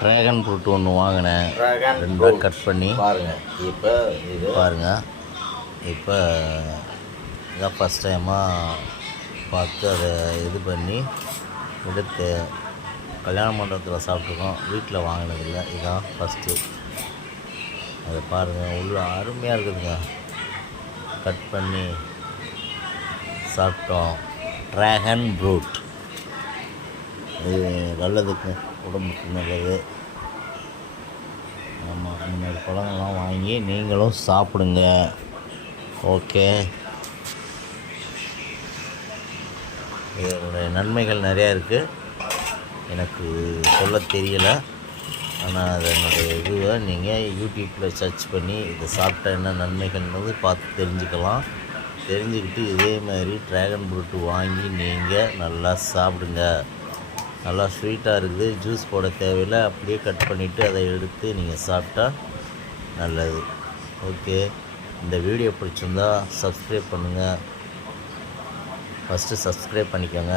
Dragon fruit ஒன்று வாங்கினேன். ரெண்டு கட் பண்ணி. பாருங்க. இப்போ இது பாருங்க. இப்போ இதான் ஃபஸ்ட் டைமாக பார்த்து அதை இது பண்ணி எடுத்து கல்யாண மண்டபத்தில் சாப்பிட்ருக்கோம் வீட்டில் வாங்கினதில்ல. இதுதான் ஃபஸ்ட்டு அதை பாருங்கள் உள்ள அருமையாக இருக்குதுங்க. கட் பண்ணி சாப்பிட்டோம். ட்ராகன் ஃப்ரூட் இது நல்லதுக்கு உடம்புக்கு நல்லது. ஆமாம் இந்த மாதிரி பழங்கள்லாம் வாங்கி நீங்களும் சாப்பிடுங்க. ஓகே. இதனுடைய நன்மைகள் நிறையா இருக்குது எனக்கு சொல்ல தெரியலை. ஆனால் அதனுடைய இதுவை நீங்கள் யூடியூப்பில் சர்ச் பண்ணி இதை சாப்பிட்டா என்ன நன்மைகள்னு பார்த்து தெரிஞ்சுக்கலாம். தெரிஞ்சுக்கிட்டு இதே மாதிரி ட்ராகன் ஃப்ரூட்டு வாங்கி நீங்கள் நல்லா சாப்பிடுங்க. நல்லா ஸ்வீட்டாக இருக்குது. ஜூஸ் போட தேவையில்லை. அப்படியே கட் பண்ணிவிட்டு அதை எடுத்து நீங்கள் சாப்பிட்டா நல்லது. ஓகே இந்த வீடியோ பிடிச்சிருந்தா சப்ஸ்கிரைப் பண்ணுங்கள் ஃபஸ்ட்டு சப்ஸ்கிரைப் பண்ணிக்கோங்க.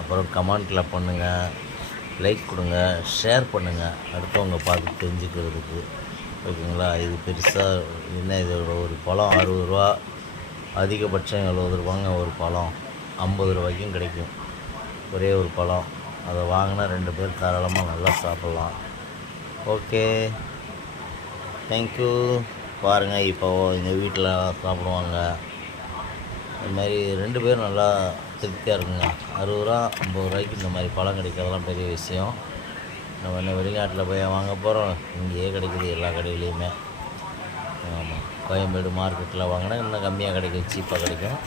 அப்புறம் கமெண்ட்டில் பண்ணுங்கள் லைக் கொடுங்க. ஷேர் பண்ணுங்கள் அடுத்தவங்க பார்த்து தெரிஞ்சுக்கிறதுக்கு. ஓகேங்களா இது பெருசாக என்ன இதோட ஒரு பழம் அறுபது ரூபா. அதிகபட்சம் எழுபது ரூபாங்க ஒரு பழம். ஐம்பது ரூபாய்க்கும் கிடைக்கும். ஒரே ஒரு பழம். அதை வாங்கினா ரெண்டு பேர் தாராளமாக நல்லா சாப்பிட்லாம். ஓகே. தேங்க்யூ பாருங்கள் இப்போ எங்கள் வீட்டில் சாப்பிடுவாங்க. இது மாதிரி ரெண்டு பேரும் நல்லா திருப்தியாக இருக்குங்க. அறுபது ரூபா ஐம்பது ரூபாய்க்கு இந்த மாதிரி பழம் கிடைக்கிறதெல்லாம் பெரிய விஷயம். நம்ம என்ன வெளிநாட்டில் போய் வாங்க போகிறோம் இங்கேயே கிடைக்குது எல்லா கடையிலையுமே. ஆமாம் கோயம்பேடு மார்க்கெட்டில் வாங்கினா இன்னும் கம்மியாக கிடைக்கும் சீப்பாக கிடைக்கும்.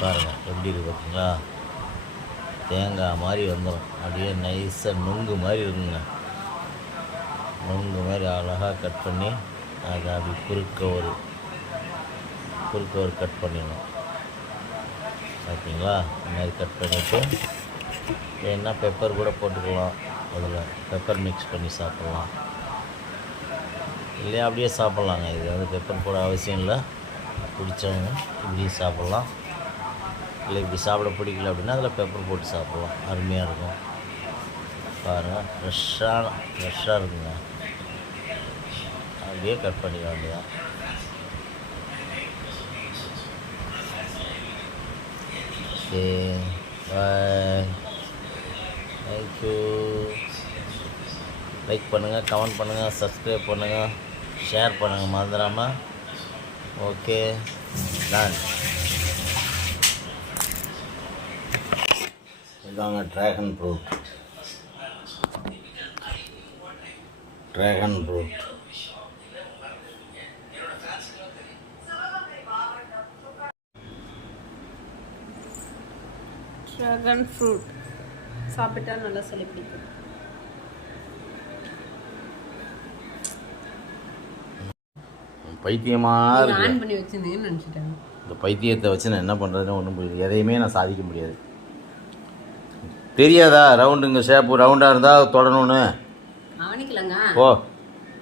பாருங்கள் எப்படி இருக்குது பார்த்தீங்களா தேங்காய் மாதிரி வந்துடும் அப்படியே நைஸாக நுங்கு மாதிரி இருக்குங்க. நுங்கு மாதிரி அழகாக கட் பண்ணி அதை அப்படி குறுக்க ஒரு குறுக்க ஒரு கட் பண்ணிடணும். ஓகேங்களா இந்த மாதிரி கட் பண்ணிவிட்டு வேணா பெப்பர் கூட போட்டுக்கலாம். அதில் பெப்பர் மிக்ஸ் பண்ணி சாப்பிட்லாம். இல்லையா அப்படியே சாப்பிட்லாங்க. இது வந்து பெப்பர் போட அவசியம் இல்லை. பிடிச்சவங்க இப்படியும் சாப்பிட்லாம். இல்லை இப்படி சாப்பிட பிடிக்கல அப்படின்னா அதில் பெப்பர் போட்டு சாப்பிட்லாம் அருமையாக இருக்கும். பாருங்கள் ஃப்ரெஷ்ஷாக ஃப்ரெஷ்ஷாக இருக்குங்க. அப்படியே கட் பண்ணிக்க வேண்டியதான் okay bye thank you like பண்ணுங்கள் கமெண்ட் பண்ணுங்கள் சப்ஸ்கிரைப் பண்ணுங்கள் ஷேர் பண்ணுங்கள் மறந்துடாமல் ஓகே நான் இதாங்க dragon fruit dragon fruit dragon fruit சாப்பிட்டா நல்லா சளி பிடிக்கும். பைத்தியமாக பண்ணி வச்சிருந்தீங்கன்னு நினச்சிட்டேன். இந்த பைத்தியத்தை வச்சு நான் என்ன பண்ணுறதுன்னு ஒன்றும் புரியல. எதையுமே நான் சாதிக்க முடியாது. தெரியாதா? ரவுண்டுங்க ஷேப்பு ரவுண்டாக இருந்தால் தொடணும்னு. ஓ